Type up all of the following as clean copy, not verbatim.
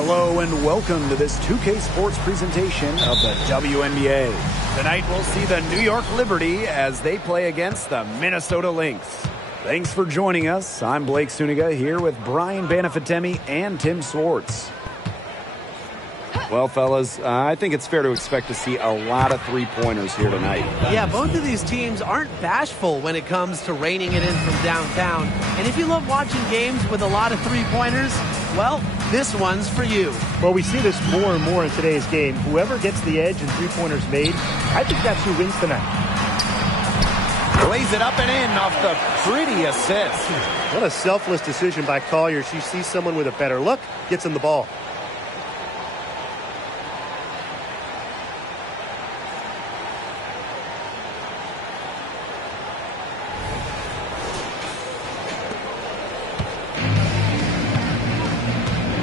Hello and welcome to this 2K Sports presentation of the WNBA. Tonight we'll see the New York Liberty as they play against the Minnesota Lynx. Thanks for joining us. I'm Blake Suniga here with Brian Banafitemi and Tim Swartz. Well, fellas, I think it's fair to expect to see a lot of three-pointers here tonight. Yeah, both of these teams aren't bashful when it comes to reining it in from downtown. And if you love watching games with a lot of three-pointers, well, this one's for you. Well, we see this more and more in today's game. Whoever gets the edge and three-pointers made, I think that's who wins tonight. Lays it up and in off the pretty assist. What a selfless decision by Collier. She sees someone with a better look, gets him the ball.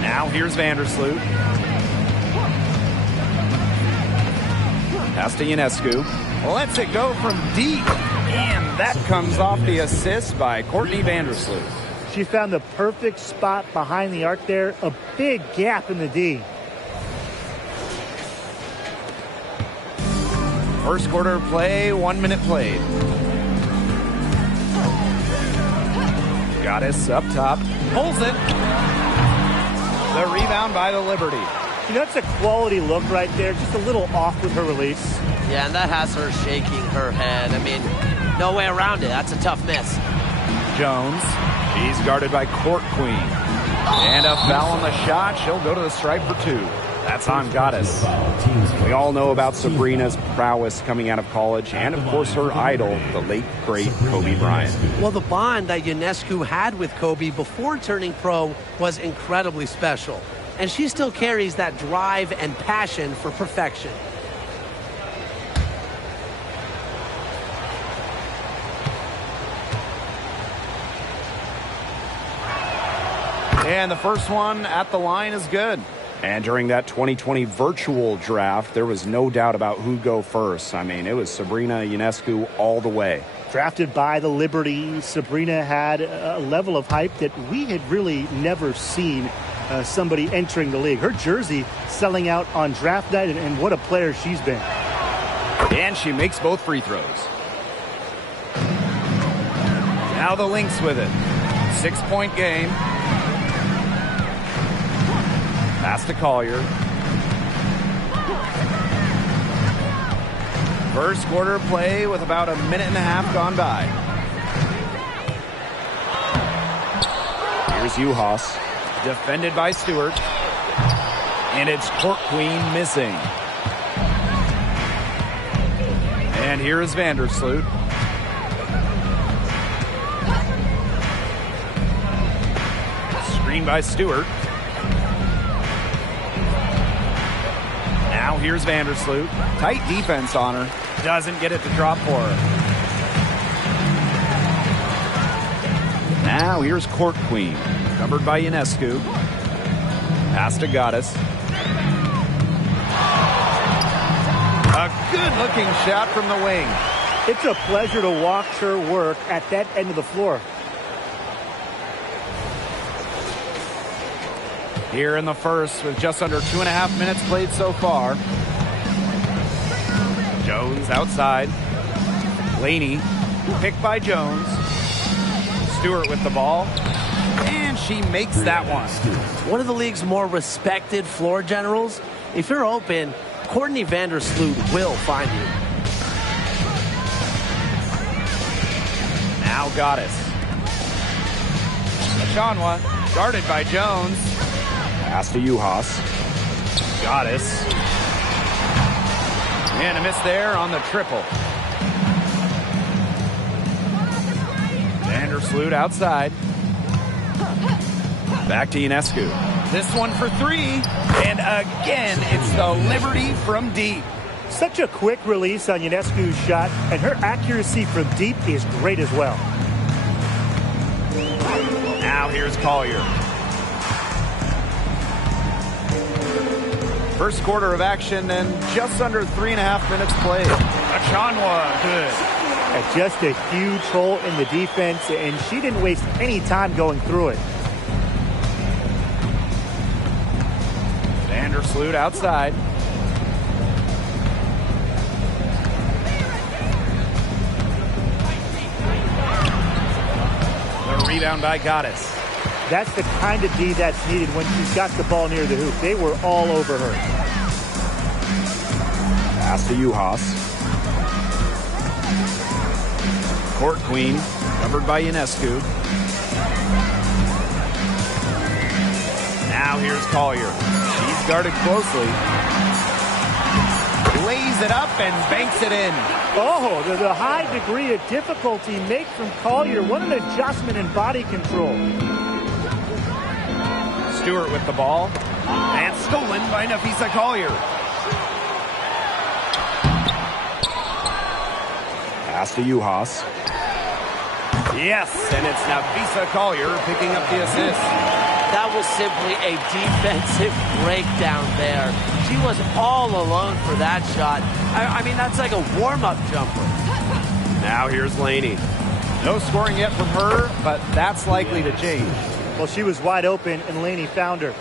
Now here's Vandersloot. Pass to Ionescu. Lets it go from deep. And that comes off the assist by Courtney Vandersloot. She found the perfect spot behind the arc there. A big gap in the D. First quarter play, 1 minute played. Goddess up top. Pulls it. The rebound by the Liberty. You know, that's a quality look right there. Just a little off with her release. Yeah, and that has her shaking her head. I mean, no way around it. That's a tough miss. Jones. She's guarded by Court Queen. And a foul on the shot. She'll go to the stripe for two. That's on Goddess. We all know about Sabrina's prowess coming out of college. And, of course, her idol, the late, great Kobe Bryant. Well, the bond that Ionescu had with Kobe before turning pro was incredibly special. And she still carries that drive and passion for perfection. And the first one at the line is good. And during that 2020 virtual draft, there was no doubt about who'd go first. I mean, it was Sabrina Ionescu all the way. Drafted by the Liberty, Sabrina had a level of hype that we had really never seen somebody entering the league. Her jersey selling out on draft night, and what a player she's been. And she makes both free throws. Now the Lynx with it. 6-point game. Pass to Collier. First quarter play with about a minute and a half gone by. Here's Uhas. Defended by Stewart. And it's Court Queen missing. And here is Vandersloot. Screen by Stewart. Now here's Vandersloot. Tight defense on her. Doesn't get it to drop for her. Now here's Court Queen. Covered by Ionescu. Pass to Goddess. A good-looking shot from the wing. It's a pleasure to watch her work at that end of the floor. Here in the first with just under 2.5 minutes played so far. Jones outside. Laney picked by Jones. Stewart with the ball. And she makes that one. One of the league's more respected floor generals. If you're open, Courtney Vandersloot will find you. Now Goddess. Ashanwa guarded by Jones. Pass to Uhas. Goddess. And a miss there on the triple. Vandersloot outside. Back to Ionescu. This one for three. And again, it's the Liberty from deep. Such a quick release on Ionescu's shot, and her accuracy from deep is great as well. Now here's Collier. First quarter of action and just under 3.5 minutes played. Ashanwa, good. Just a huge hole in the defense, and she didn't waste any time going through it. Vandersloot outside. The rebound by Goddess. That's the kind of D that's needed when she's got the ball near the hoop. They were all over her. Pass to Uhas. Court Queen, covered by Ionescu. Now here's Collier. She's guarded closely. Lays it up and banks it in. Oh, the high degree of difficulty make from Collier. What an adjustment in body control. Stewart with the ball. And stolen by Napheesa Collier. Pass to Uhas. Yes, and it's Napheesa Collier picking up the assist. That was simply a defensive breakdown there. She was all alone for that shot. I mean, that's like a warm-up jumper. Now here's Laney. No scoring yet from her, but that's likely to change. Well, she was wide open, and Laney found her.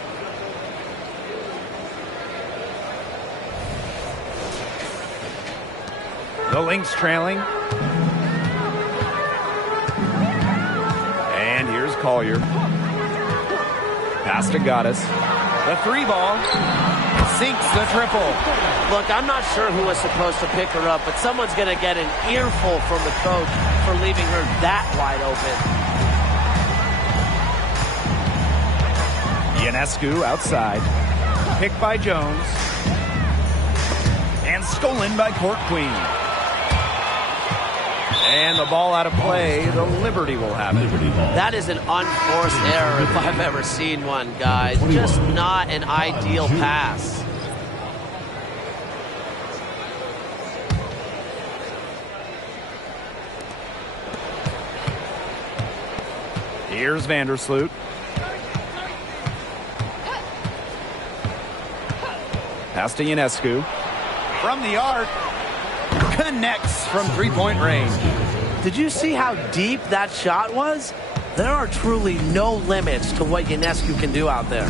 The Lynx trailing. And here's Collier. Pass to Goddess. The three ball. Sinks the triple. Look, I'm not sure who was supposed to pick her up, but someone's going to get an earful from the coach for leaving her that wide open. Ionescu outside. Picked by Jones. And stolen by Court Queen. And the ball out of play. The Liberty will have it. That is an unforced error if I've ever seen one, guys. Just not an ideal pass. Here's Vandersloot. Pass to Ionescu. From the arc. Connects from three-point range. Did you see how deep that shot was? There are truly no limits to what Ionescu can do out there.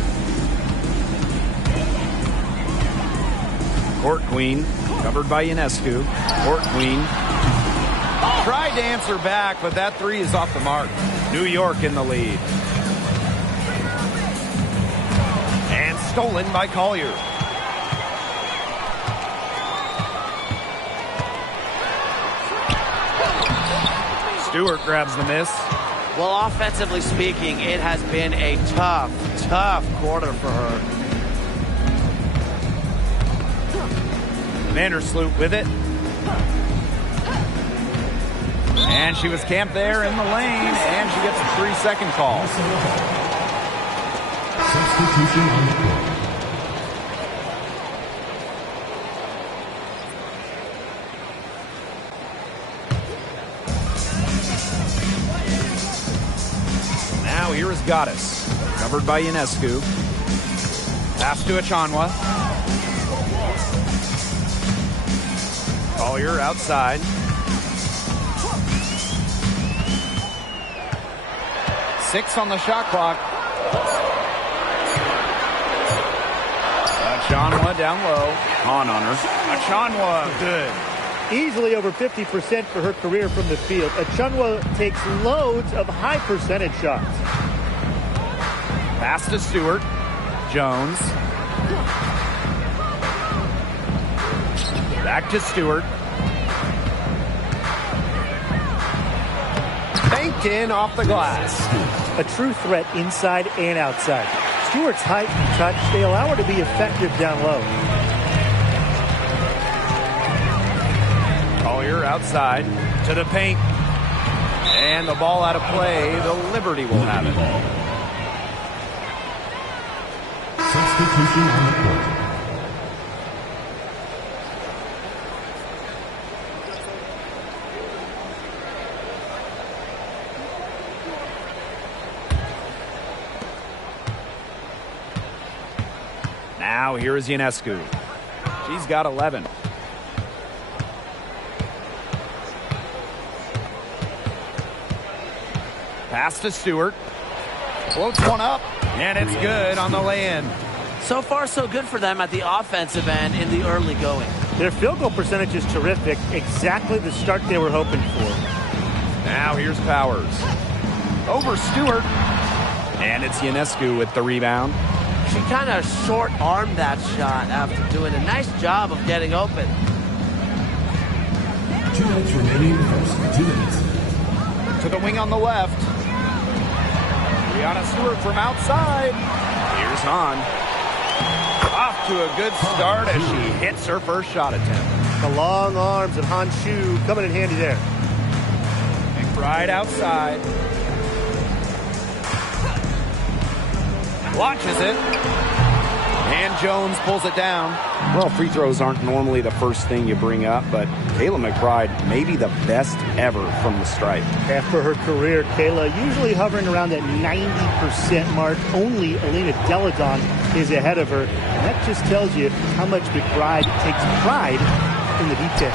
Court Queen, covered by Ionescu. Court Queen. Tried to answer back, but that three is off the mark. New York in the lead. And stolen by Collier. Stewart grabs the miss. Well, offensively speaking, it has been a tough quarter for her. Vandersloot with it. And she was camped there in the lane, and she gets a 3-second call. Substitution on the court. Now here is Goddess, covered by Ionescu. Pass to Achanwa. Collier outside. Six on the shot clock. Achanwa down low. On her. Achanwa, good. Easily over 50% for her career from the field. Achanwa takes loads of high percentage shots. Pass to Stewart. Jones. Back to Stewart. Banked in off the glass. A true threat inside and outside. Stewart's height and touch, they allow her to be effective down low. Collier outside to the paint. And the ball out of play. The Liberty will have it. Substitution on the court. Now here is Ionescu. She's got 11. Pass to Stewart. Floats one up, and it's good on the lay-in. So far, so good for them at the offensive end in the early going. Their field goal percentage is terrific. Exactly the start they were hoping for. Now here's Powers. Over Stewart. And it's Ionescu with the rebound. She kind of short-armed that shot after doing a nice job of getting open. 2 minutes remaining. 2 minutes. To the wing on the left. Brianna Stewart from outside. Here's Hahn. Off to a good start as she hits her first shot attempt. The long arms of Han Shu coming in handy there. McBride outside. Launches it. And Jones pulls it down. Well, free throws aren't normally the first thing you bring up, but Kayla McBride may be the best ever from the stripe. After her career, Kayla usually hovering around that 90% mark. Only Elena Deladon is ahead of her. And that just tells you how much McBride takes pride in the details.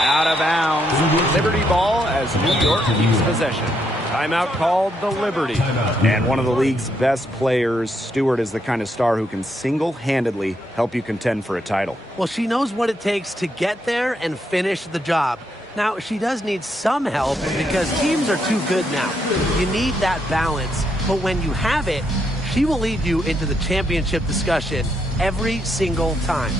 Out of bounds. Liberty ball as New York keeps possession. Timeout called the Liberty. And one of the league's best players, Stewart, is the kind of star who can single-handedly help you contend for a title. Well, she knows what it takes to get there and finish the job. Now, she does need some help because teams are too good now. You need that balance. But when you have it, she will lead you into the championship discussion every single time.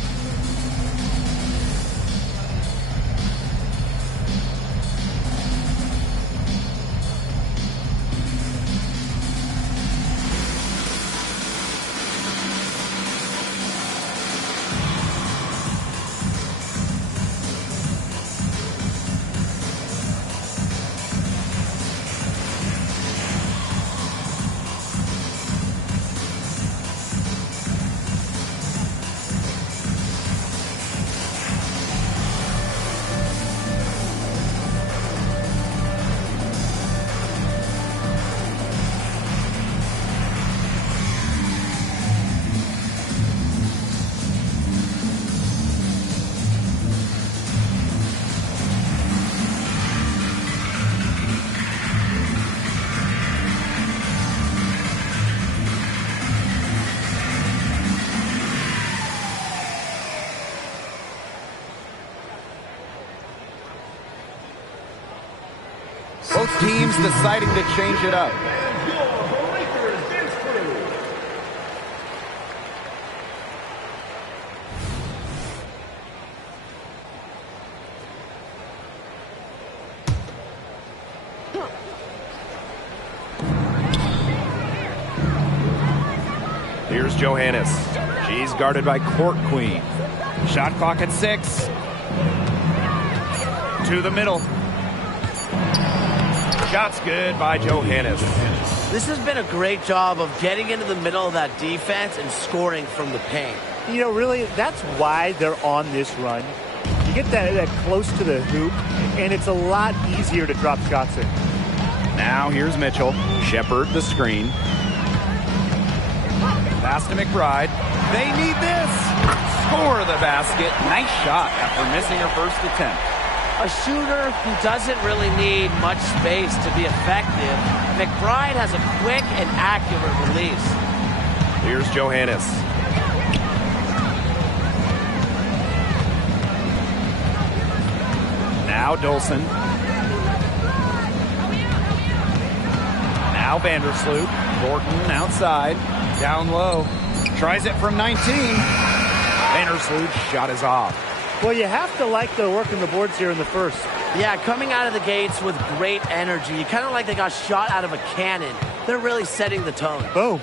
Both teams deciding to change it up. Here's Johannes. She's guarded by Court Queen. Shot clock at 6. To the middle. Shot's good by Johannes. This has been a great job of getting into the middle of that defense and scoring from the paint. You know, really, that's why they're on this run. You get that close to the hoop, and it's a lot easier to drop shots in. Now here's Mitchell. Shepard the screen. Pass to McBride. They need this. Score the basket. Nice shot after missing her first attempt. A shooter who doesn't really need much space to be effective, McBride has a quick and accurate release. Here's Johannes. Now Dolson. Now Vandersloot. Thornton outside. Down low. Tries it from 19. Vandersloot's shot is off. Well, you have to like the work in the boards here in the first. Yeah, coming out of the gates with great energy. Kind of like they got shot out of a cannon. They're really setting the tone. Boom.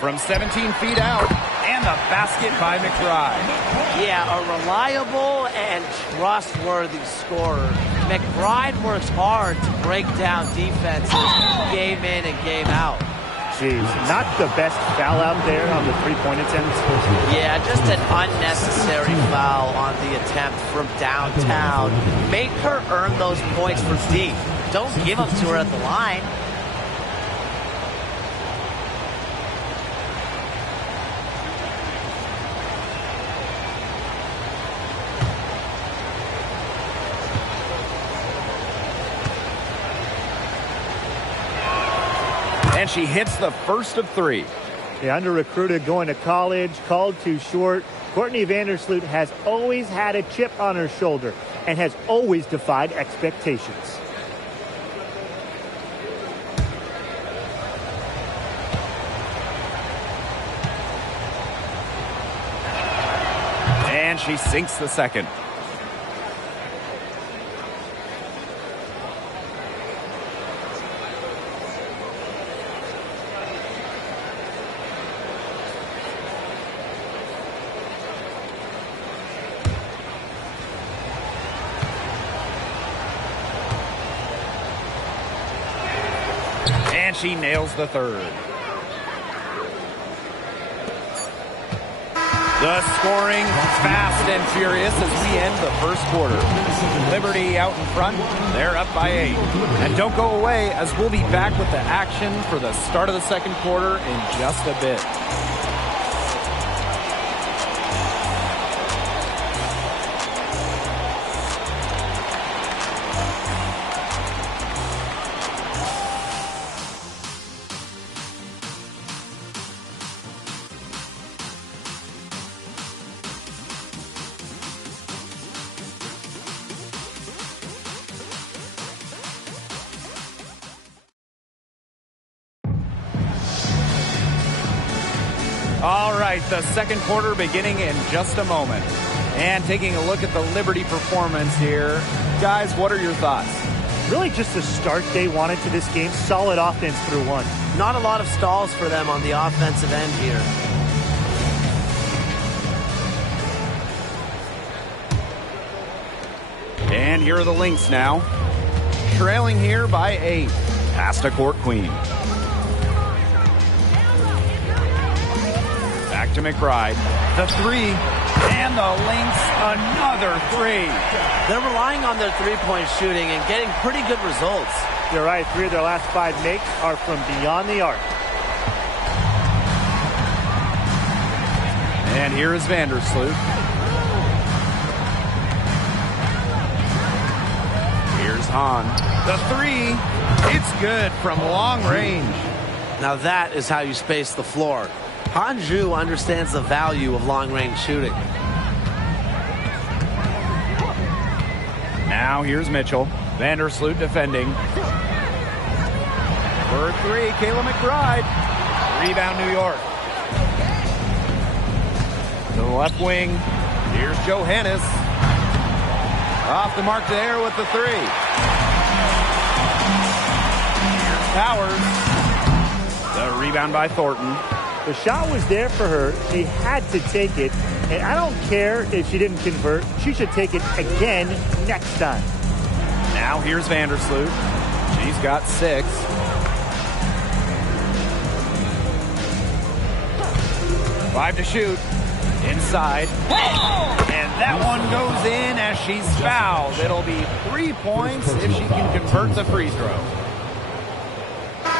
From 17 feet out, and the basket by McBride. Yeah, a reliable and trustworthy scorer. McBride works hard to break down defenses game in and game out. Jeez, not the best foul out there on the three-point attempt. Yeah, just an unnecessary foul on the attempt from downtown. Make her earn those points for deep. Don't give them to her at the line. And she hits the first of 3. Yeah, under-recruited, going to college, called too short. Courtney Vandersloot has always had a chip on her shoulder and has always defied expectations. And she sinks the second. And she nails the third. The scoring fast and furious as we end the first quarter. Liberty out in front. They're up by 8. And don't go away as we'll be back with the action for the start of the second quarter in just a bit. All right, the second quarter beginning in just a moment. And taking a look at the Liberty performance here. Guys, what are your thoughts? Really just the start they wanted to this game. Solid offense through 1. Not a lot of stalls for them on the offensive end here. And here are the Lynx now. Trailing here by 8. Pass to Court Queen. Back to McBride. The 3. And the Lynx, another 3. They're relying on their three-point shooting and getting pretty good results. You're right. 3 of their last 5 makes are from beyond the arc. And here is Vandersloot. Here's Hahn. The 3. It's good from long range. Now that is how you space the floor. Hanju understands the value of long-range shooting. Now here's Mitchell. Vandersloot defending. For 3, Kayla McBride. Rebound, New York. To the left wing. Here's Johannes. Off the mark there with the 3. Here's Powers. The rebound by Thornton. The shot was there for her. She had to take it. And I don't care if she didn't convert. She should take it again next time. Now here's Vandersloot. She's got 6. Five to shoot. Inside. And that one goes in as she's fouled. It'll be 3 points if she can convert the free throw.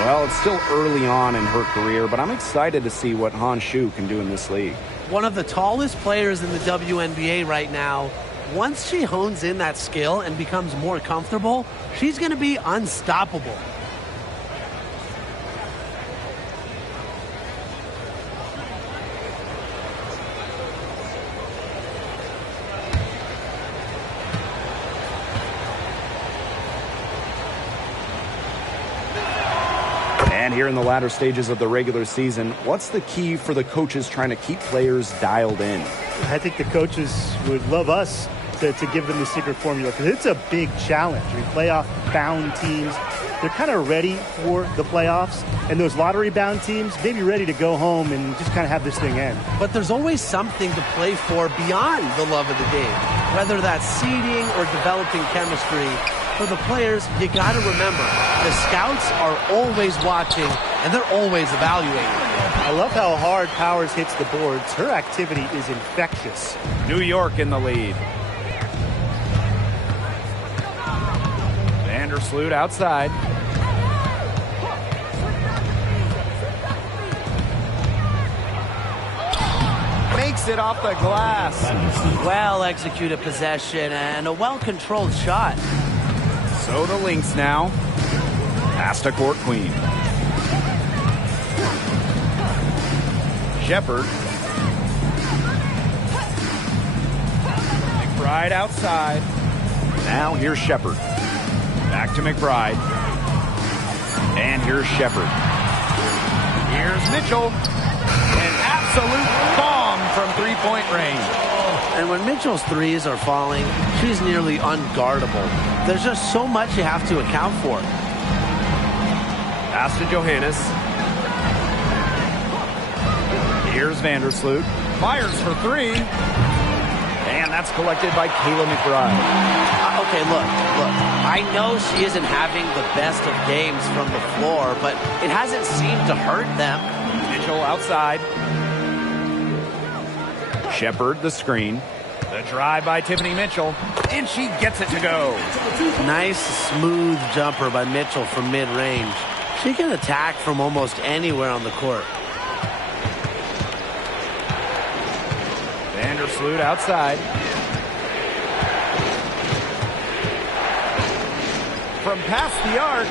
Well, it's still early on in her career, but I'm excited to see what Han Shu can do in this league. One of the tallest players in the WNBA right now. Once she hones in that skill and becomes more comfortable, she's going to be unstoppable. And here in the latter stages of the regular season, what's the key for the coaches trying to keep players dialed in? I think the coaches would love us to give them the secret formula because it's a big challenge. I mean, playoff-bound teams, they're kind of ready for the playoffs. And those lottery-bound teams, they be ready to go home and just kind of have this thing end. But there's always something to play for beyond the love of the game, whether that's seeding or developing chemistry. For the players, you got to remember, the scouts are always watching and they're always evaluating. I love how hard Powers hits the boards. Her activity is infectious. New York in the lead. Vandersloot outside. Makes it off the glass. Well-executed possession and a well-controlled shot. So the Lynx now. Pass to Court Queen. Shepard. McBride outside. Now here's Shepard. Back to McBride. And here's Shepard. Here's Mitchell. An absolute bomb from three-point range. And when Mitchell's threes are falling, she's nearly unguardable. There's just so much you have to account for. Pass to Johannes. Here's Vandersloot. Fires for three. And that's collected by Kayla McBride. Okay, look. I know she isn't having the best of games from the floor, but it hasn't seemed to hurt them. Mitchell outside. Shepard the screen. The drive by Tiffany Mitchell. And she gets it to go. Nice, smooth jumper by Mitchell from mid-range. She can attack from almost anywhere on the court. Vandersloot outside. From past the arc.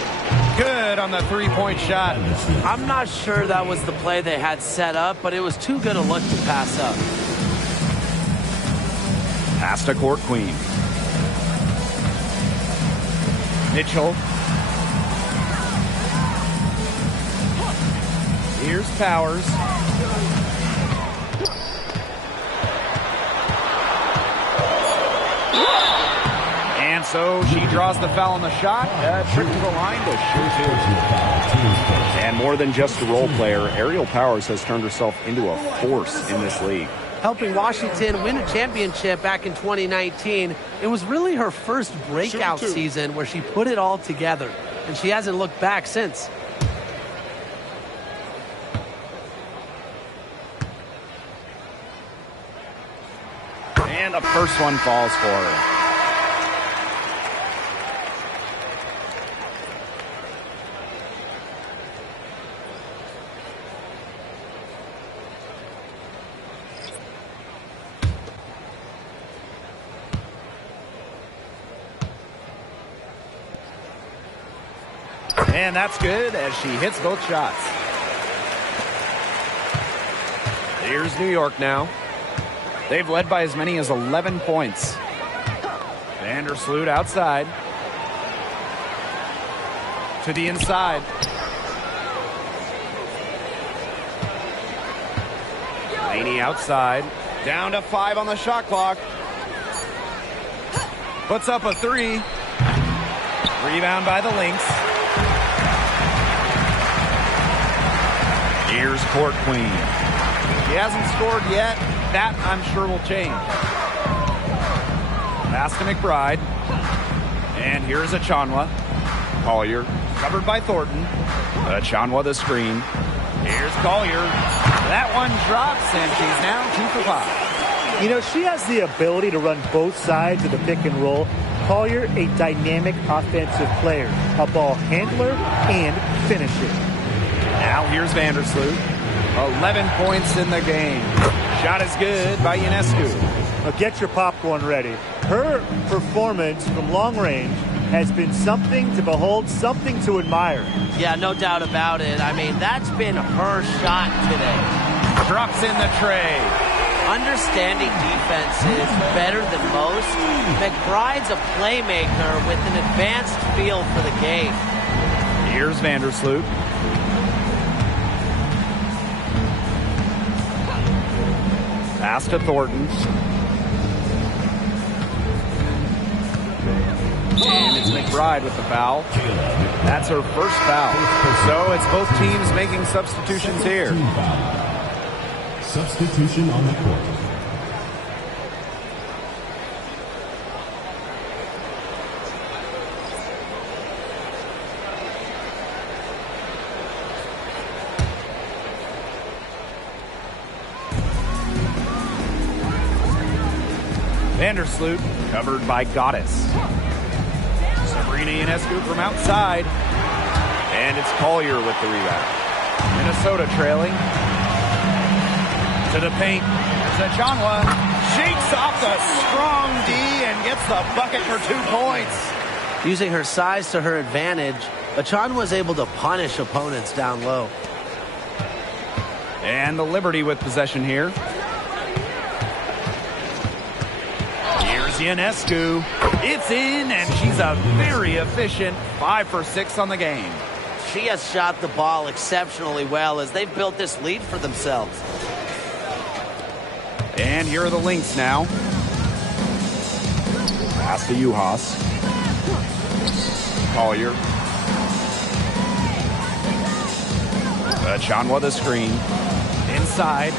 Good on the three-point shot. I'm not sure that was the play they had set up, but it was too good a look to pass up. Pass to Court Queen. Mitchell. Here's Powers. And so she draws the foul on the shot. Trick to the line to shoot two. And more than just a role player, Ariel Powers has turned herself into a force in this league. Helping Washington win a championship back in 2019, it was really her first breakout season where she put it all together, and she hasn't looked back since. And the first one falls for her. And that's good as she hits both shots. Here's New York now. They've led by as many as 11 points. Vandersloot outside. To the inside. Laney outside. Down to 5 on the shot clock. Puts up a 3. Rebound by the Lynx. Here's Court Queen. He hasn't scored yet. That, I'm sure, will change. Pass to McBride. And here's Achanwa. Collier, covered by Thornton. Achanwa the screen. Here's Collier. That one drops, and she's now 2 for 5. You know, she has the ability to run both sides of the pick and roll. Collier, a dynamic offensive player, a ball handler and finisher. Now here's Vandersloot. 11 points in the game. Shot is good by Ionescu. Now get your popcorn ready. Her performance from long range has been something to behold, something to admire. Yeah, no doubt about it. I mean, that's been her shot today. Drops in the tray. Understanding defenses better than most, McBride's a playmaker with an advanced feel for the game. Here's Vandersloot. Pass to Thornton. And it's McBride with the foul. That's her first foul. So it's both teams making substitutions here. Substitution on the court. Vandersloot covered by Goddess. Sabrina Ionescu from outside. And it's Collier with the rebound. Minnesota trailing. To the paint. There's Achanwa. Shakes off the strong D and gets the bucket for 2 points. Using her size to her advantage, Achanwa was able to punish opponents down low. And the Liberty with possession here. Here's Ionescu. It's in, and she's a very efficient 5 for 6 on the game. She has shot the ball exceptionally well as they've built this lead for themselves. And here are the Lynx now. Pass to Juhas. Collier. Chanwa the screen. Inside.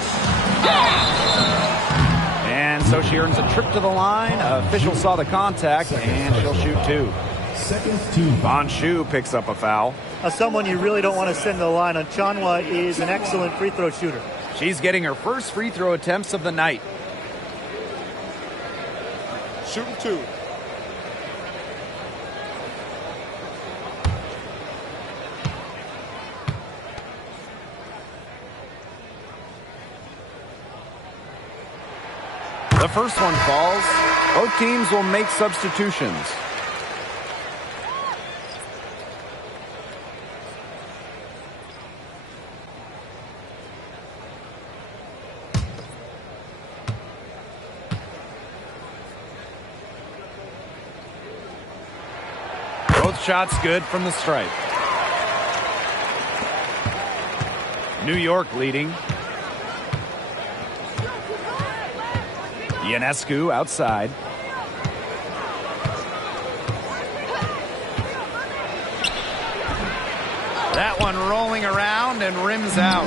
And so she earns a trip to the line. Official saw the contact, and she'll shoot 2. Second team. Bonshu picks up a foul. Someone you really don't want to send to the line on. Chanwa is an excellent free throw shooter. She's getting her first free throw attempts of the night. Shooting 2. The first one falls. Both teams will make substitutions. Both shots good from the stripe. New York leading. Ionescu outside. That one rolling around and rims out.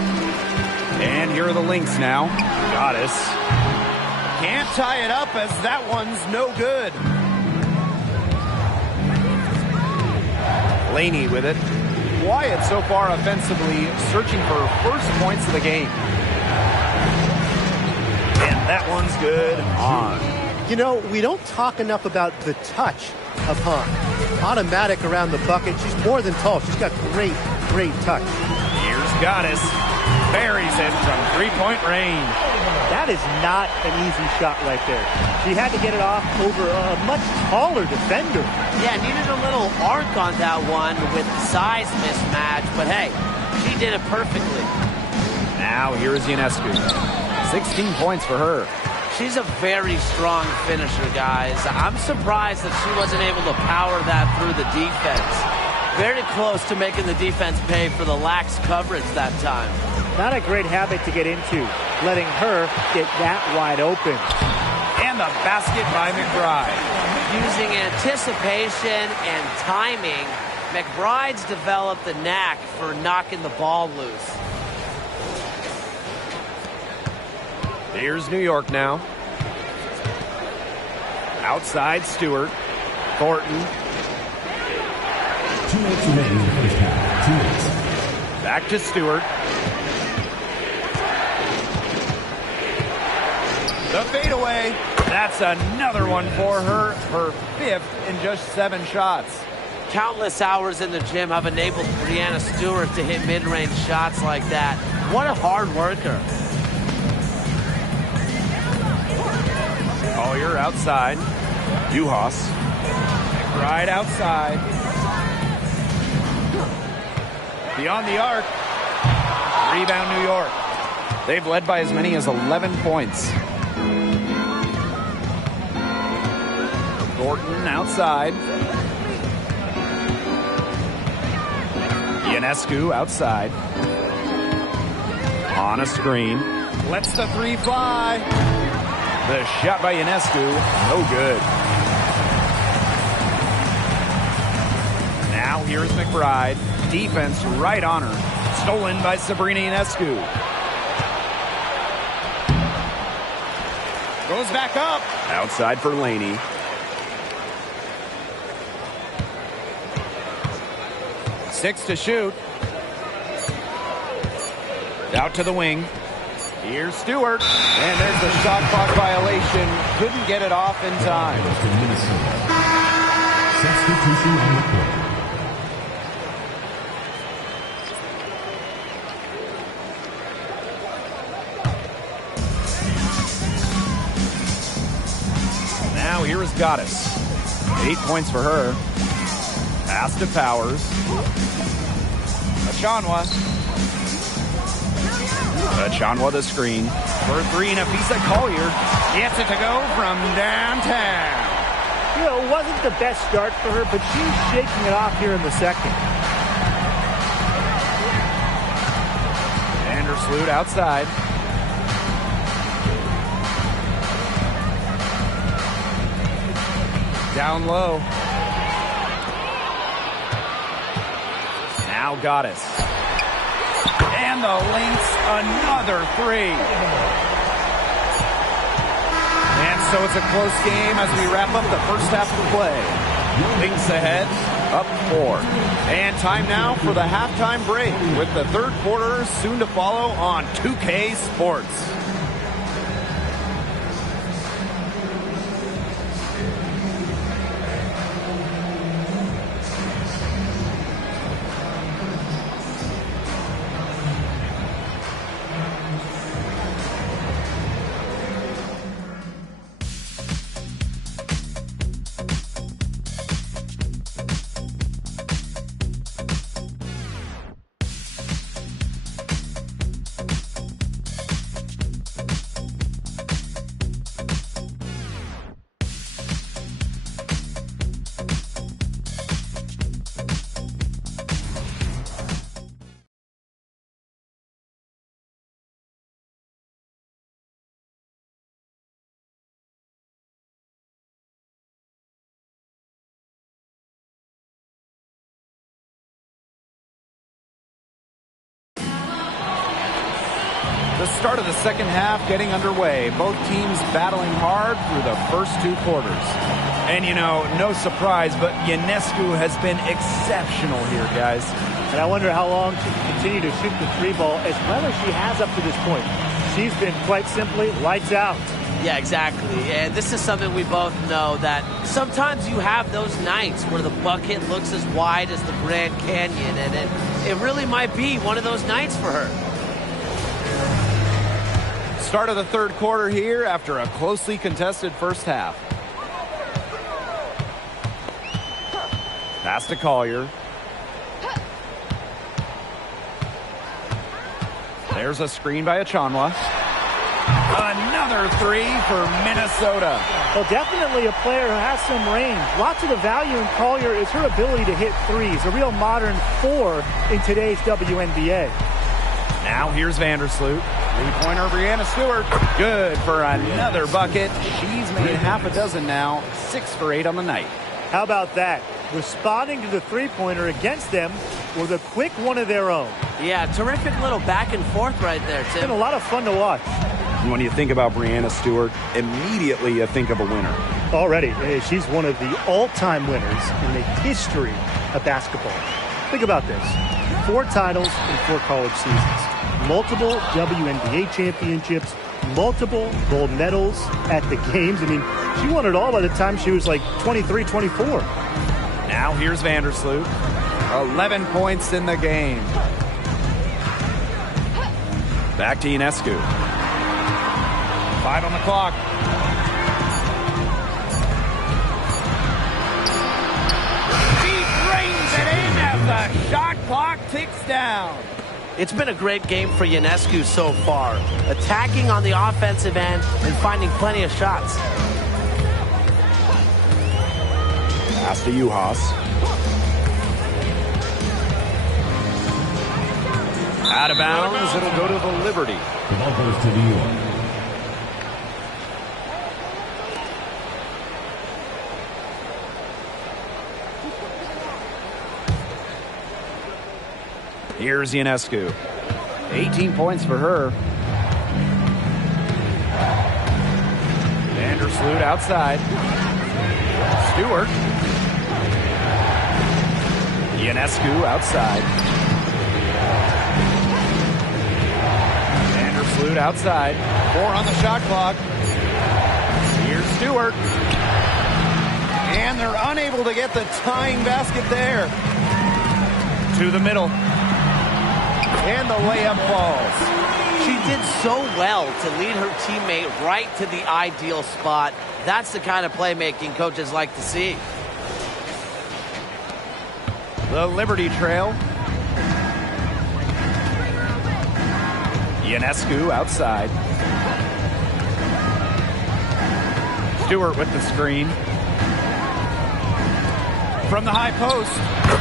And here are the Lynx now. Goddess. Can't tie it up as that one's no good. Laney with it. Wyatt so far offensively searching for first points of the game. And that one's good on. You know, we don't talk enough about the touch of Hahn. Automatic around the bucket. She's more than tall. She's got great, great touch. Here's Goddess. Buries it from three-point range. That is not an easy shot right there. She had to get it off over a much taller defender. Yeah, needed a little arc on that one with size mismatch, but hey, she did it perfectly. Now here's Ionescu. 16 points for her. She's a very strong finisher, guys. I'm surprised that she wasn't able to power that through the defense. Very close to making the defense pay for the lax coverage that time. Not a great habit to get into, letting her get that wide open. And the basket by McBride. Using anticipation and timing, McBride's developed the knack for knocking the ball loose. Here's New York now. Outside Stewart. Thornton. 2 minutes remaining in the first half. 2 minutes. Back to Stewart. The fadeaway. That's another one for her. Her 5th in just 7 shots. Countless hours in the gym have enabled Breanna Stewart to hit mid-range shots like that. What a hard worker. Collier outside. Juhas. McBride outside. Beyond the arc. Rebound New York. They've led by as many as 11 points. Thornton outside. Ionescu outside. On a screen. Lets the 3 fly. The shot by Ionescu, no good. Now here's McBride. Defense right on her. Stolen by Sabrina Ionescu. Goes back up. Outside for Laney. Six to shoot. Out to the wing. Here's Stewart. And there's the shot clock violation. Couldn't get it off in time. Substitution on the court. Now here is Goddess. 8 points for her. Pass to Powers. Chanwa. Achanwa the screen. For three, Nafisa Collier gets it to go from downtown. You know, it wasn't the best start for her, but she's shaking it off here in the second. Vandersloot outside. Down low. Now Goddess. And the Lynx, another three. And so it's a close game as we wrap up the first half of play. Lynx ahead, up 4. And time now for the halftime break with the third quarter soon to follow on 2K Sports. The start of the second half getting underway. Both teams battling hard through the first two quarters. And, you know, no surprise, but Ionescu has been exceptional here, guys. And I wonder how long she can continue to shoot the three ball as well as she has up to this point. She's been, quite simply, lights out. Yeah, exactly. And this is something we both know, that sometimes you have those nights where the bucket looks as wide as the Grand Canyon, and it really might be one of those nights for her. Start of the third quarter here after a closely contested first half. Pass to Collier. There's a screen by Achanwa. Another three for Minnesota. Well, definitely a player who has some range. Lots of the value in Collier is her ability to hit threes. A real modern 4 in today's WNBA. Now here's Vandersloot. Three-pointer, Brianna Stewart. Good for another bucket. She's made half a dozen now. 6 for 8 on the night. How about that? Responding to the three-pointer against them with a quick one of their own. Yeah, terrific little back and forth right there, Tim. It's been a lot of fun to watch. When you think about Brianna Stewart, immediately you think of a winner. Already, she's one of the all-time winners in the history of basketball. Think about this. 4 titles in 4 college seasons. Multiple WNBA championships, multiple gold medals at the games. I mean, she won it all by the time she was like 23, 24. Now here's Vandersloot. 11 points in the game. Back to Ionescu. 5 on the clock. She brings it in as the shot clock ticks down. It's been a great game for Ionescu so far, attacking on the offensive end and finding plenty of shots. Pass to Juhas. Out of bounds, it'll go to the Liberty. The ball goes to New York. Here's Ionescu. 18 points for her. Vandersloot outside. Stewart. Ionescu outside. Vandersloot outside. 4 on the shot clock. Here's Stewart. And they're unable to get the tying basket there. To the middle. And the layup falls. She did so well to lead her teammate right to the ideal spot. That's the kind of playmaking coaches like to see. The Liberty trail. Ionescu outside. Stewart with the screen. From the high post.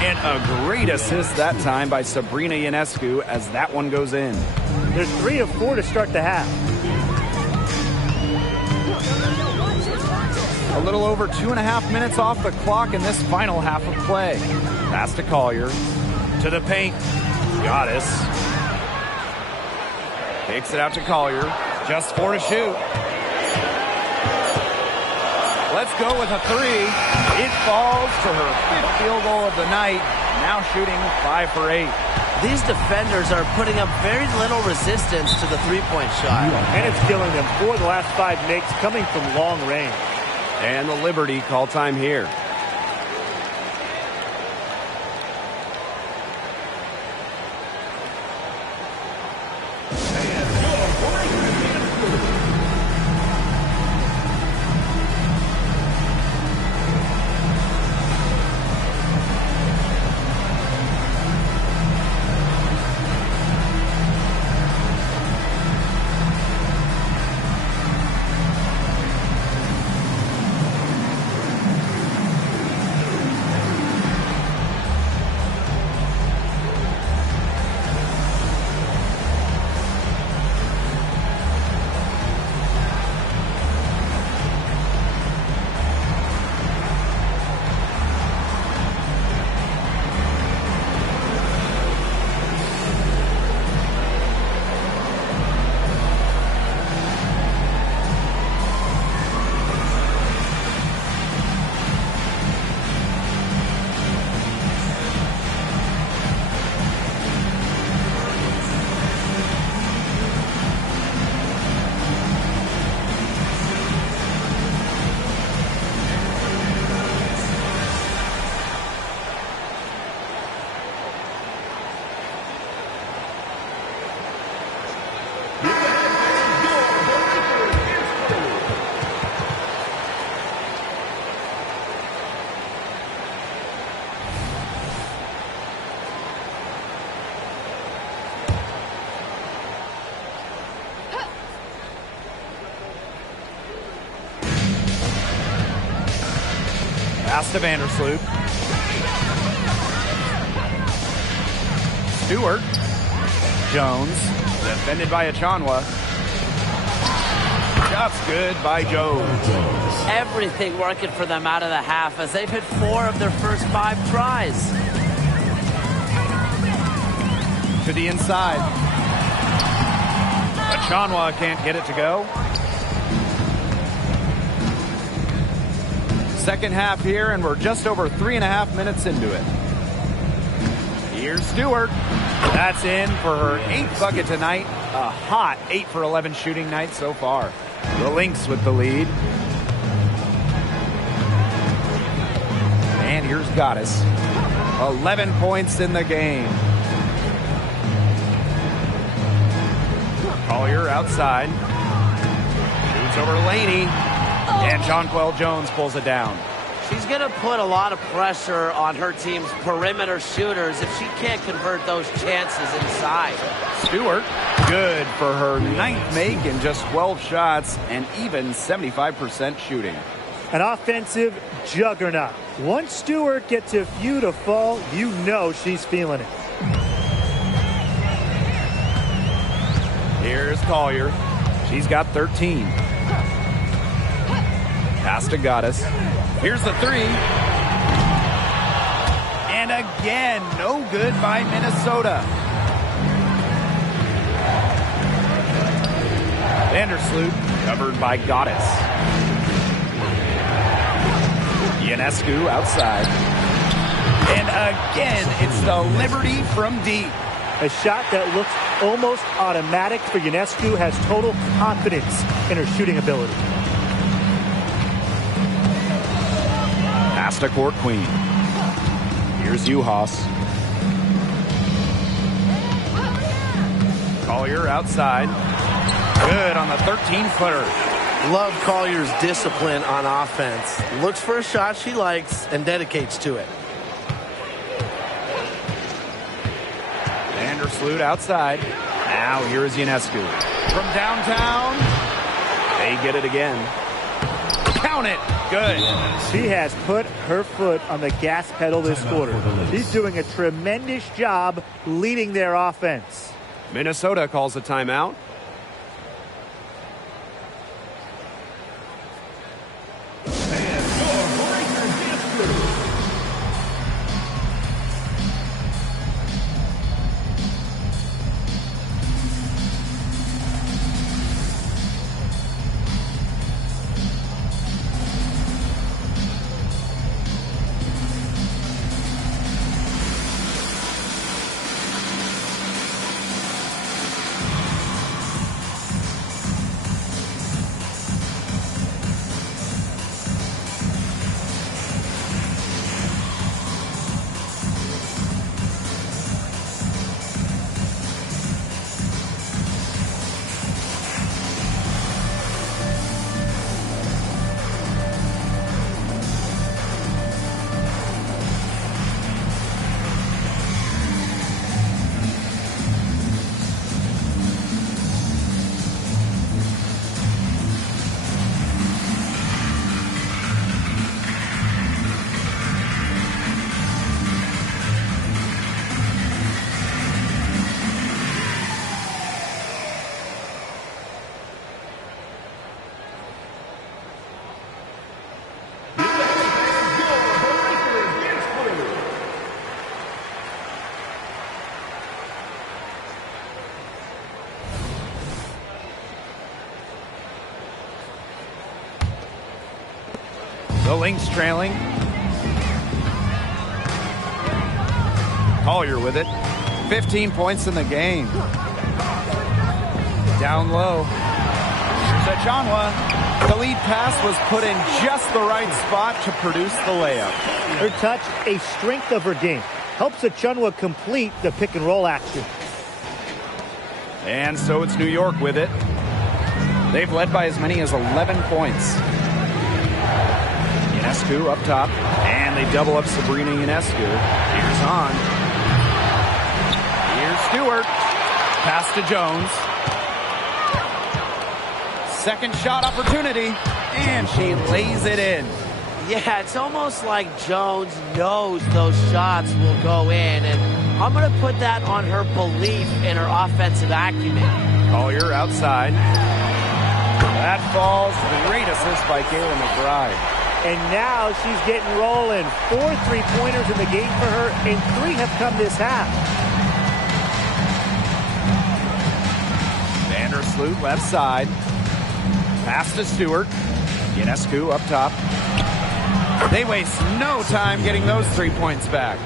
And a great assist that time by Sabrina Ionescu as that one goes in. There's 3 of 4 to start the half. A little over 2.5 minutes off the clock in this final half of play. Pass to Collier. To the paint. Goddess. Takes it out to Collier. Just 4 to shoot. Let's go with a 3. It falls for her 5th field goal of the night. Now shooting 5 for 8. These defenders are putting up very little resistance to the three-point shot. And it's killing them. 4 of the last 5 makes coming from long range. And the Liberty call time here. Pass to Vandersloot. Stewart. Jones. Defended by Achanwa. Shots good by Jones. Everything working for them out of the half as they've hit 4 of their first 5 tries. To the inside. Achanwa can't get it to go. Second half here, and we're just over 3.5 minutes into it. Here's Stewart. That's in for her 8th bucket tonight. A hot 8 for 11 shooting night so far. The Lynx with the lead. And here's Goddess. 11 points in the game. Collier outside. Shoots over Laney. And Jonquel Jones pulls it down. She's going to put a lot of pressure on her team's perimeter shooters if she can't convert those chances inside. Stewart, good for her 9th make in just 12 shots and even 75% shooting. An offensive juggernaut. Once Stewart gets a few to fall, you know she's feeling it. Here's Collier. She's got 13. Pass to Goddess. Here's the 3. And again, no good by Minnesota. Vandersloot covered by Goddess. Ionescu outside. And again, it's the Liberty from deep. A shot that looks almost automatic for Ionescu, has total confidence in her shooting ability. Pass to Court Queen. Here's Uhas. Collier outside. Good on the 13-footer. Love Collier's discipline on offense. Looks for a shot she likes and dedicates to it. Vandersloot outside. Now here is Ionescu. From downtown, they get it again. Count it. Good. She has put her foot on the gas pedal this quarter. She's doing a tremendous job leading their offense. Minnesota calls a timeout. The Lynx trailing. Collier with it. 15 points in the game. Down low. Here's Achanwa. The lead pass was put in just the right spot to produce the layup. Her touch, a strength of her game. Helps Achanwa complete the pick and roll action. And so it's New York with it. They've led by as many as 11 points. Ionescu up top, and they double up Sabrina Ionescu. Here's on. Here's Stewart. Pass to Jones. Second shot opportunity, and she lays it in. Yeah, it's almost like Jones knows those shots will go in, and I'm going to put that on her belief in her offensive acumen. Collier outside. That falls. Great assist by Kayla McBride. And now she's getting rolling. 4 3-pointers in the game for her, and 3 have come this half. Vandersloot left side. Pass to Stewart. Ionescu up top. They waste no time getting those 3 points back.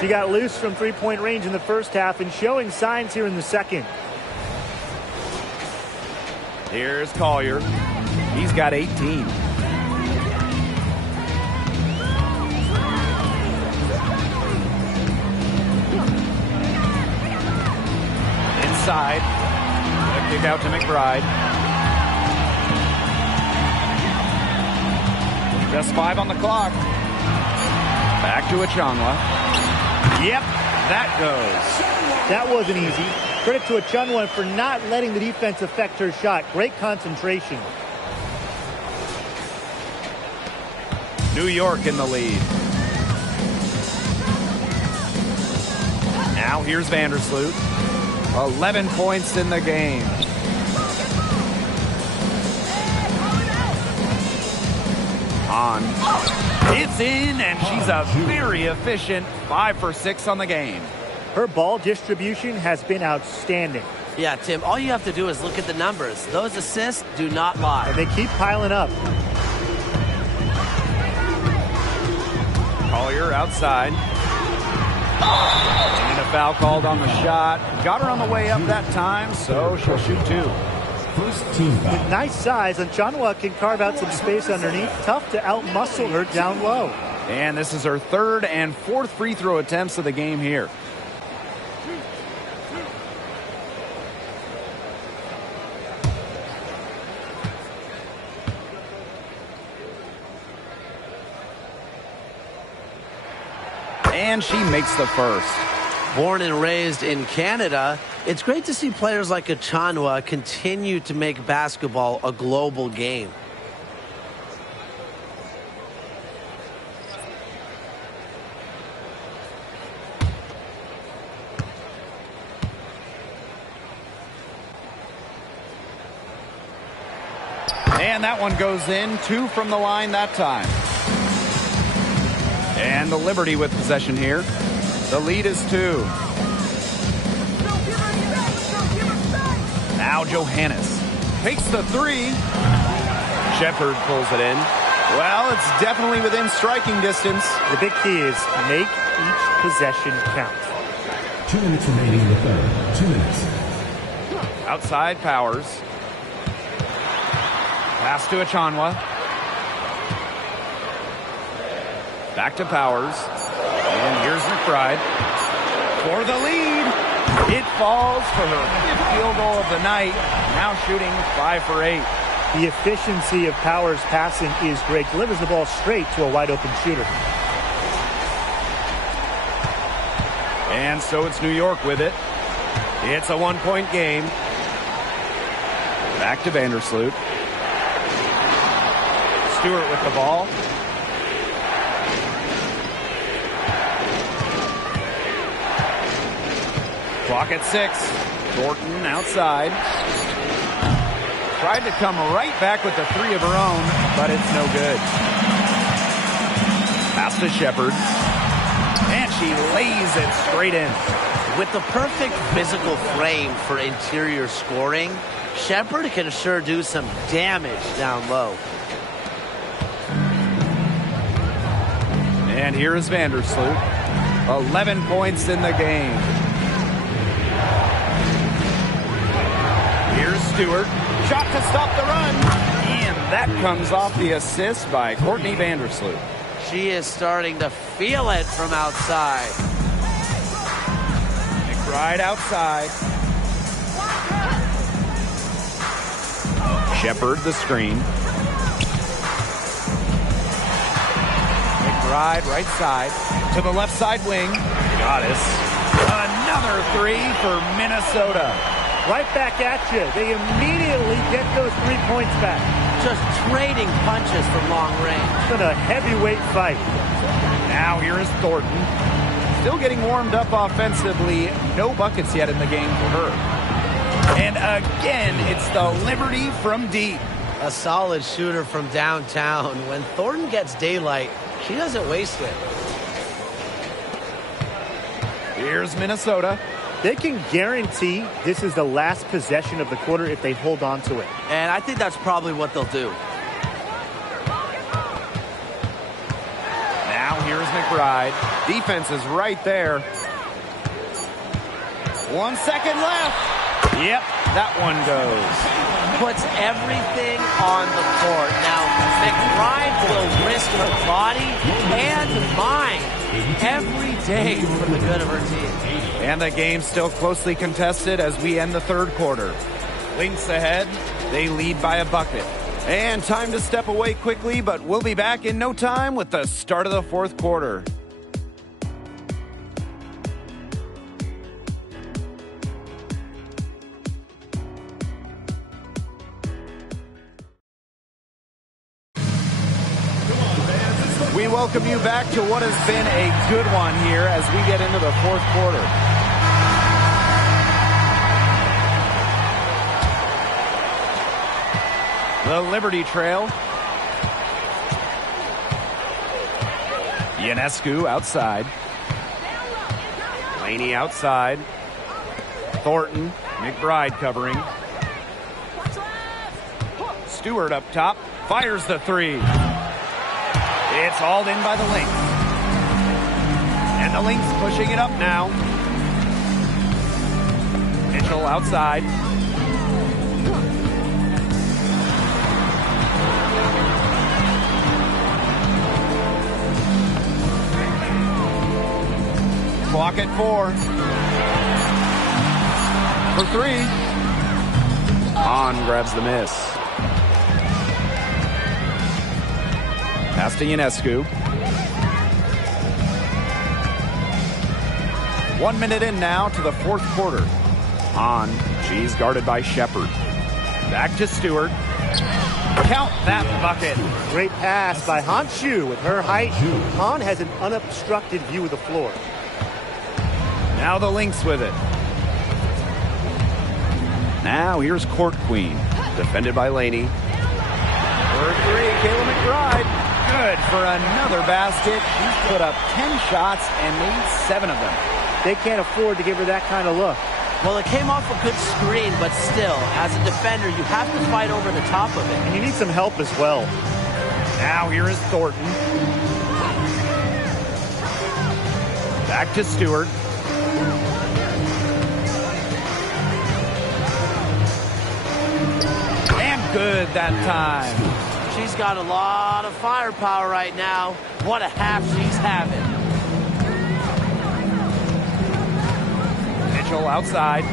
She got loose from 3-point range in the first half and showing signs here in the second. Here's Collier. He's got 18. Inside. A kick out to McBride. Just 5 on the clock. Back to Achanwa. Yep, that goes. That wasn't easy. Credit to Achanwa for not letting the defense affect her shot. Great concentration. New York in the lead. Now here's Vandersloot. 11 points in the game. On. It's in, and she's a very efficient 5 for 6 on the game. Her ball distribution has been outstanding. Yeah, Tim, all you have to do is look at the numbers. Those assists do not lie. And they keep piling up. Collier outside. And a foul called on the shot. Got her on the way up that time, so she'll shoot 2. First team foul. With nice size, Achanwa can carve out some space underneath. Tough to outmuscle her down low. And this is her 3rd and 4th free throw attempts of the game here. And she makes the first. Born and raised in Canada, it's great to see players like Achanwa continue to make basketball a global game. And that one goes in. 2 from the line that time. And the Liberty with possession here. The lead is 2. Now Johannes takes the 3. Shepard pulls it in. Well, it's definitely within striking distance. The big key is make each possession count. 2 minutes remaining in the third. 2 minutes. Outside Powers. Pass to Achanwa. Back to Powers. And here's McBride for the lead. It falls for her 5th field goal of the night. Now shooting 5 for 8. The efficiency of Powers' passing is great. Delivers the ball straight to a wide-open shooter. And so it's New York with it. It's a 1-point game. Back to Vandersloot. Stewart with the ball. Clock at 6. Thornton outside. Tried to come right back with the 3 of her own, but it's no good. Pass to Shepard. And she lays it straight in. With the perfect physical frame for interior scoring, Shepard can sure do some damage down low. And here is Vandersloot. 11 points in the game. Here's Stewart. Shot to stop the run. And that comes off the assist by Courtney Vandersloot. She is starting to feel it from outside. McBride outside. Shepard the screen. McBride right side to the left side wing. Goddess. Another 3 for Minnesota. Right back at you. They immediately get those 3 points back. Just trading punches from long range. It's been a heavyweight fight. Now here is Thornton. Still getting warmed up offensively. No buckets yet in the game for her. And again, it's the Liberty from deep. A solid shooter from downtown. When Thornton gets daylight, she doesn't waste it. Here's Minnesota. They can guarantee this is the last possession of the quarter if they hold on to it. And I think that's probably what they'll do. Now here's McBride. Defense is right there. 1 second left. Yep, that one goes. Puts everything on the court. Now, McBride will risk her body and mind every day for the good of her team. And the game's still closely contested as we end the 3rd quarter. Lynx ahead. They lead by a bucket. And time to step away quickly, but we'll be back in no time with the start of the 4th quarter. We welcome you back to what has been a good one here as we get into the 4th quarter. The Liberty trail. Ionescu outside. Laney outside. Thornton, McBride covering. Stewart up top, fires the 3. It's hauled in by the Lynx. And the Lynx pushing it up now. Mitchell outside. Clock at 4. For 3. Hahn grabs the miss. Pass to Ionescu. 1 minute in now to the fourth quarter. Hahn, she's guarded by Shepard. Back to Stewart. Count that bucket. Great pass by Han Shu. With her height, Han has an unobstructed view of the floor. Now the Lynx with it. Now here's Court Queen, defended by Laney. For three, Kayla McBride. Good for another basket. She's put up 10 shots and made 7 of them. They can't afford to give her that kind of look. Well, it came off a good screen, but still, as a defender, you have to fight over the top of it. And you need some help as well. Now here is Thornton. Back to Stewart. And good that time. She's got a lot of firepower right now. What a half she's having. Mitchell outside.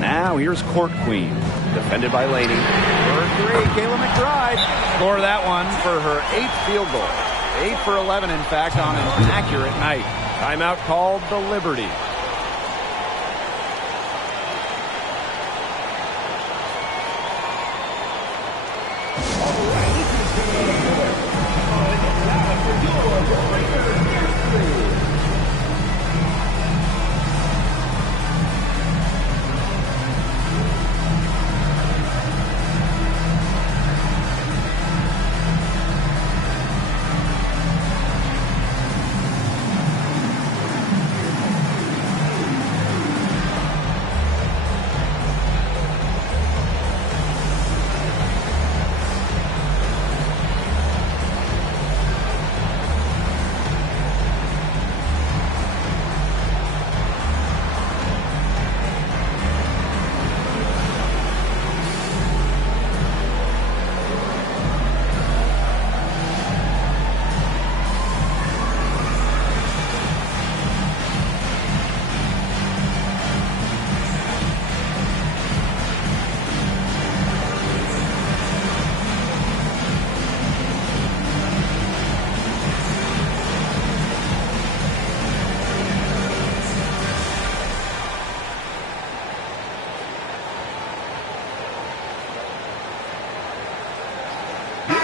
Now here's Court Queen, defended by Laney. For three, Kayla McBride. Score that one for her 8th field goal. 8 for 11, in fact, on an accurate night. Timeout called the Liberty.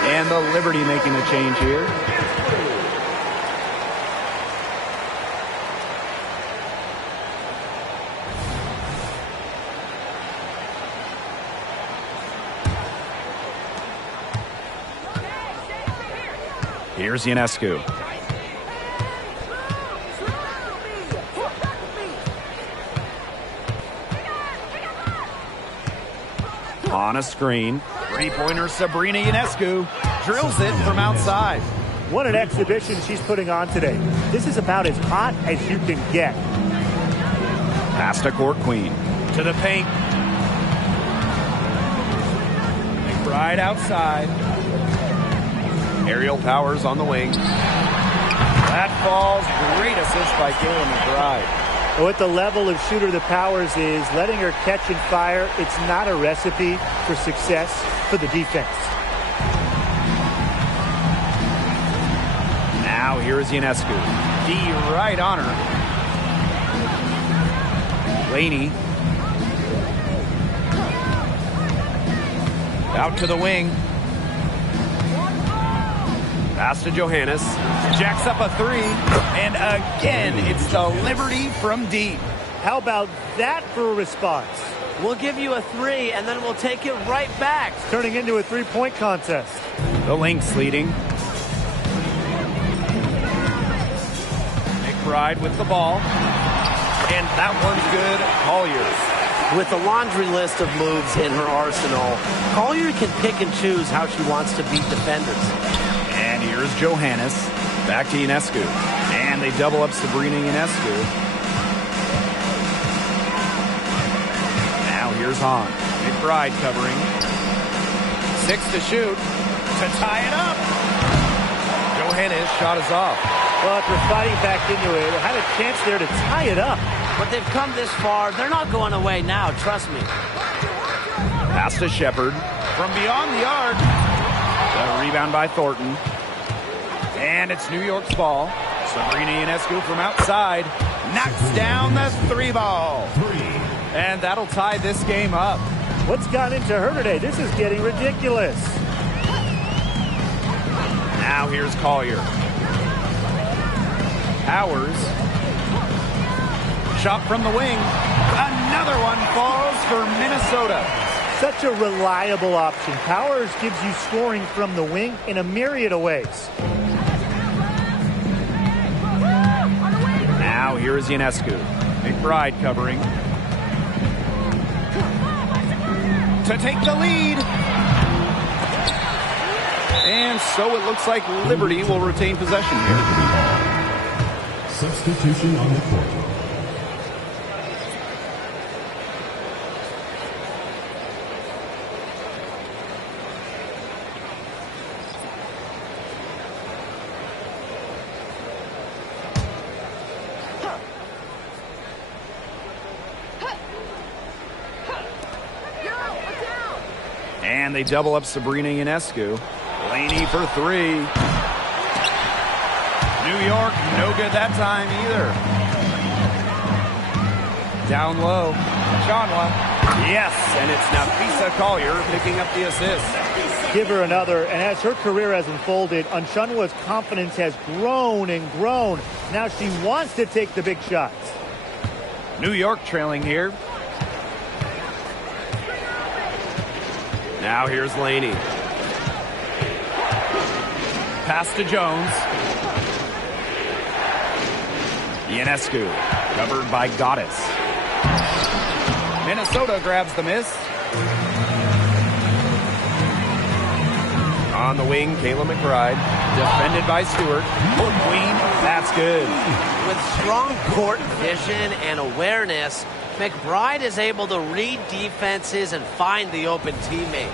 And the Liberty making a change here. Here's Ionescu. On a screen. Three-pointer Sabrina Ionescu drills it from outside. What an exhibition she's putting on today. This is about as hot as you can get. Pass to Court Queen. To the paint. McBride outside. Aerial Powers on the wing. That falls. Great assist by Kayla McBride. With the level of shooter the Powers is, letting her catch and fire, it's not a recipe for success for the defense. Now here is Ionescu. D right on her. Laney. Out to the wing. Pass to Johannes. Jacks up a three. And again, it's the Liberty from deep. How about that for a response? We'll give you a 3, and then we'll take it right back. Turning into a three-point contest. The Lynx leading. McBride with the ball. And that one's good. Collier. With a laundry list of moves in her arsenal, Collier can pick and choose how she wants to beat defenders. And here's Johannes. Back to Ionescu. And they double up Sabrina Ionescu. Now here's Hahn. McBride covering. 6 to shoot. To tie it up. Johannes shot is off. Well, after fighting back into it, had a chance there to tie it up. But they've come this far. They're not going away now, trust me. Pass to Shepard. From beyond the arc. The rebound by Thornton. And it's New York's ball. Sabrina Ionescu from outside knocks down the 3-ball. And that'll tie this game up. What's gotten into her today? This is getting ridiculous. Now here's Collier. Powers. Shot from the wing. Another one falls for Minnesota. Such a reliable option. Powers gives you scoring from the wing in a myriad of ways. Now here is Ionescu. McBride covering. To take the lead. And so it looks like Liberty will retain possession here. Substitution on the court. And they double up Sabrina Ionescu. Laney for 3. New York, no good that time either. Down low. Shanwa. Yes, and it's Nafisa Collier picking up the assist. Give her another, and as her career has unfolded, Unshanwa's confidence has grown and grown. Now she wants to take the big shots. New York trailing here. Now here's Laney. Pass to Jones. Ionescu, covered by Goddess. Minnesota grabs the miss. On the wing, Kayla McBride. Defended by Stewart. Court Queen, that's good. With strong court vision and awareness, McBride is able to read defenses and find the open teammate.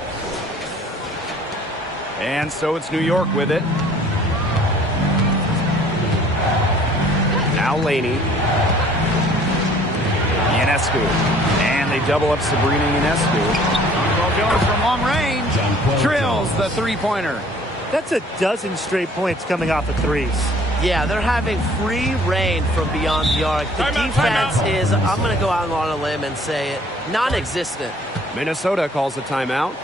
And so it's New York with it. Now Laney. Ionescu. And they double up Sabrina Ionescu. Jones from long range. Drills the three-pointer. That's a dozen straight points coming off of threes. Yeah, they're having free reign from beyond the arc. The defense is, I'm going to go out on a limb and say it, non-existent. Minnesota calls a timeout.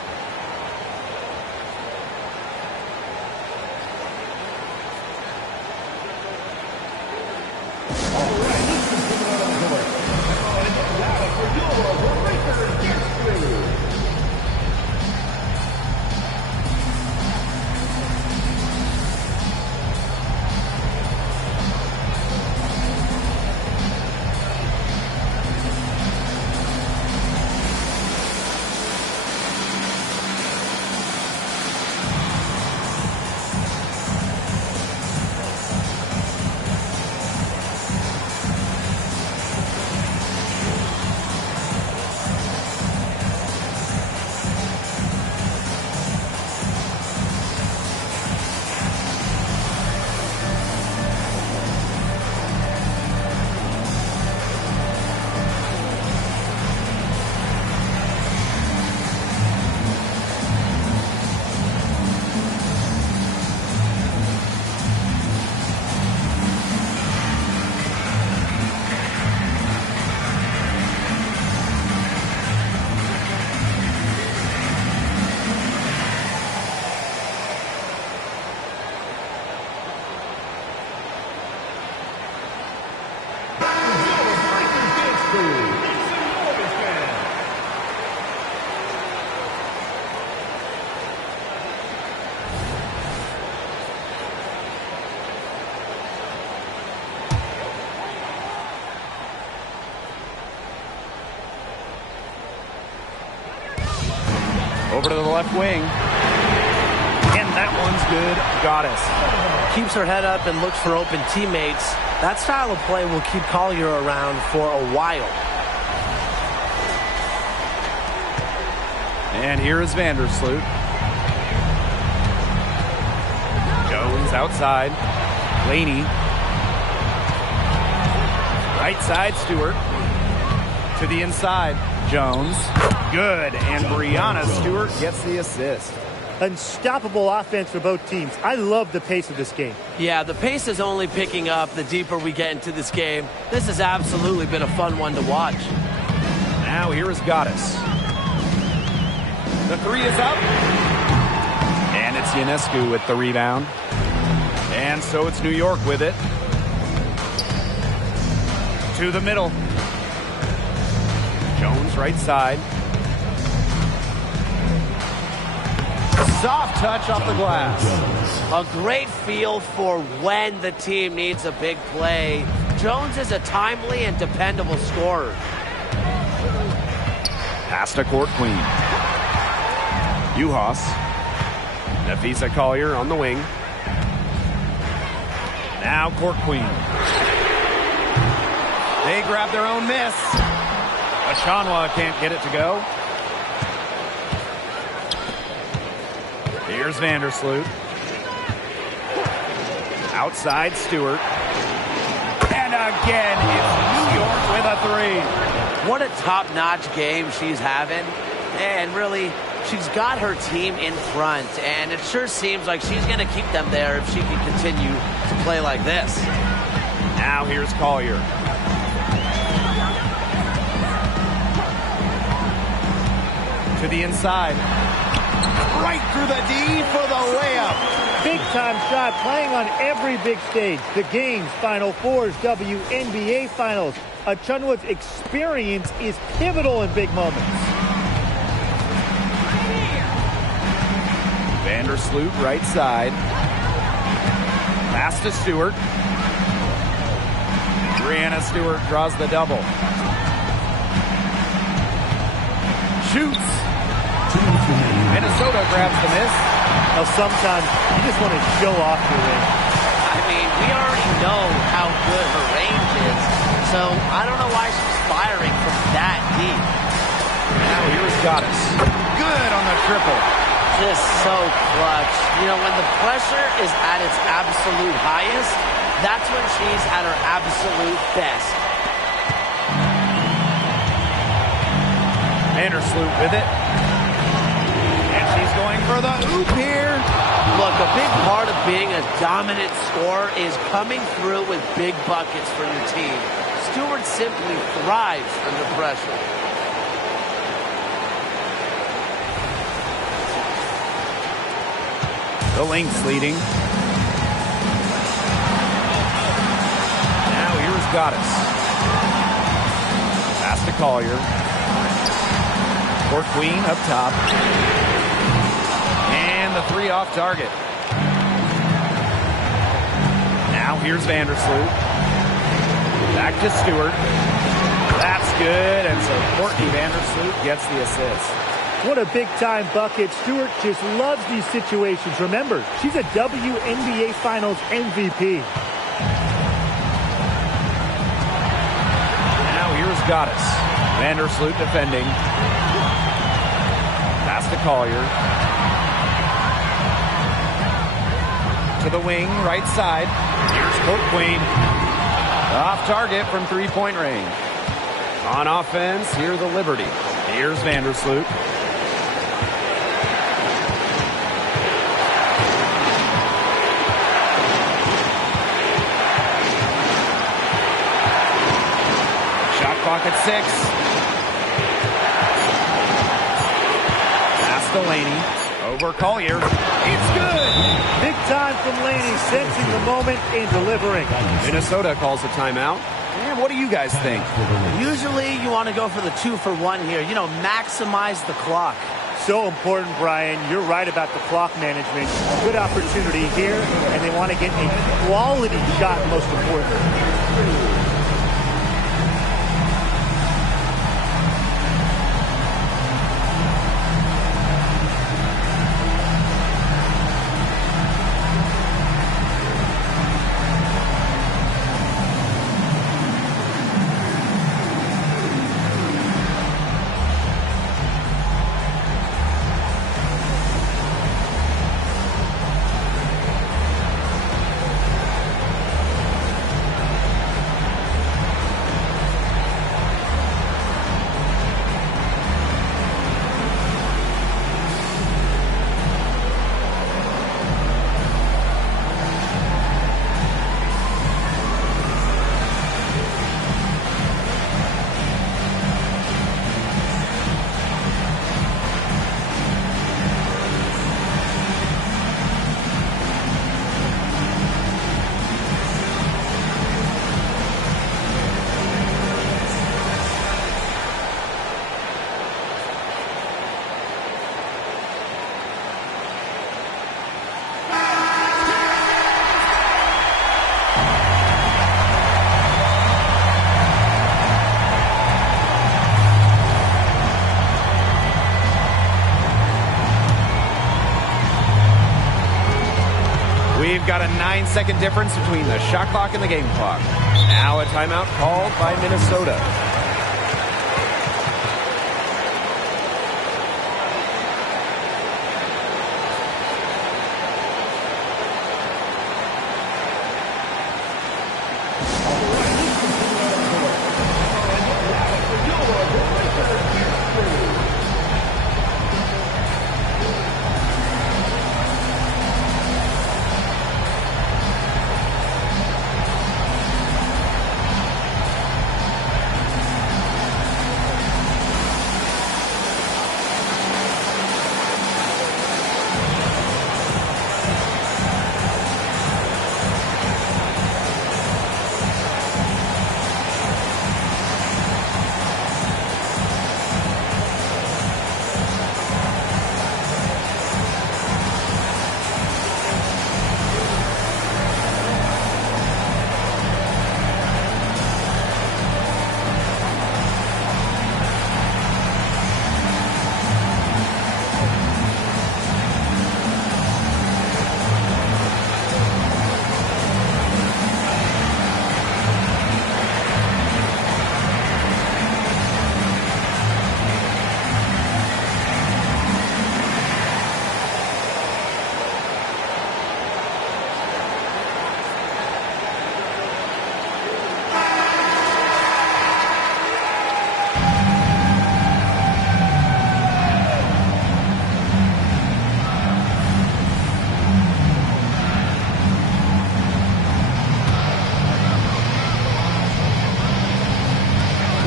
Over to the left wing. And that one's good. Goddess. Keeps her head up and looks for open teammates. That style of play will keep Collier around for a while. And here is Vandersloot. Jones outside. Laney. Right side, Stewart. To the inside. Jones. Good. And Brianna Stewart gets the assist. Unstoppable offense for both teams. I love the pace of this game. Yeah, the pace is only picking up the deeper we get into this game. This has absolutely been a fun one to watch. Now here is Goddess. The three is up. And it's Ionescu with the rebound. And so it's New York with it. To the middle. Jones right side. Soft touch off the glass. A great feel for when the team needs a big play. Jones is a timely and dependable scorer. Pass to court queen. Uhas. Nafisa Collier on the wing. Now court queen. They grab their own miss. Achanwa can't get it to go. Here's Vandersloot. Outside Stewart. And again, it's New York with a three. What a top-notch game she's having. And really, she's got her team in front. And it sure seems like she's going to keep them there if she can continue to play like this. Now here's Collier. To the inside. Right through the D for the layup. Big time shot, playing on every big stage. The game's Final Fours, WNBA Finals. Achanwa's experience is pivotal in big moments. Vandersloot right side. Pass to Stewart. Brianna Stewart draws the double. Shoots. Minnesota grabs the miss. Now sometimes you just want to show off your range. I mean, we already know how good her range is, so I don't know why she's firing from that deep. Now here's Goddess. Good on the triple. Just so clutch. You know, when the pressure is at its absolute highest, that's when she's at her absolute best. Vandersloot with it. And she's going for the oop here. Look, a big part of being a dominant scorer is coming through with big buckets for your team. Stewart simply thrives under pressure. The Lynx leading. Now here's Goddess. Pass to Collier. Court queen up top. And the three off target. Now here's Vandersloot. Back to Stewart. That's good. And so Courtney Vandersloot gets the assist. What a big-time bucket. Stewart just loves these situations. Remember, she's a WNBA Finals MVP. Now here's Goddess. Vandersloot defending. Pass to Collier. To the wing, right side. Here's Court Queen. Off target from three-point range. On offense, here's the Liberty. Here's Vandersloot. Clock at 6. Pass to Laney. Over Collier. It's good. Big time from Laney, sensing the moment and delivering. Minnesota calls a timeout. And what do you guys think? Usually you want to go for the 2-for-1 here. You know, maximize the clock. So important, Brian. You're right about the clock management. Good opportunity here, and they want to get a quality shot, most important. got a 9-second difference between the shot clock and the game clock. Now a timeout called by Minnesota.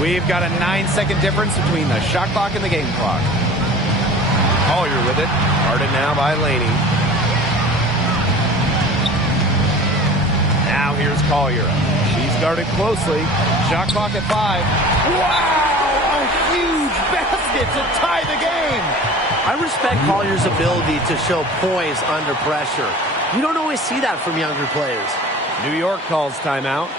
We've got a 9-second difference between the shot clock and the game clock. Collier with it. Guarded now by Laney. Now here's Collier. She's guarded closely. Shot clock at 5. Wow! A huge basket to tie the game. I respect Collier's ability to show poise under pressure. You don't always see that from younger players. New York calls timeout.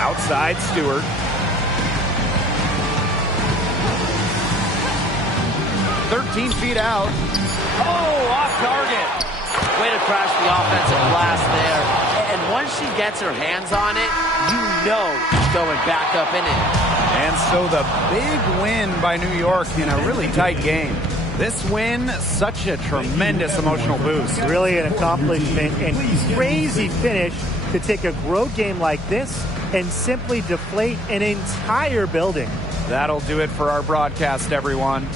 Outside Stewart. "13 feet out. Oh, off target. Way to crash the offensive glass there. And once she gets her hands on it, you know it's going back up and in. And so the big win by New York in a really tight game. This win, such a tremendous emotional boost. Really an accomplishment and crazy finish to take a road game like this and simply deflate an entire building. That'll do it for our broadcast, everyone.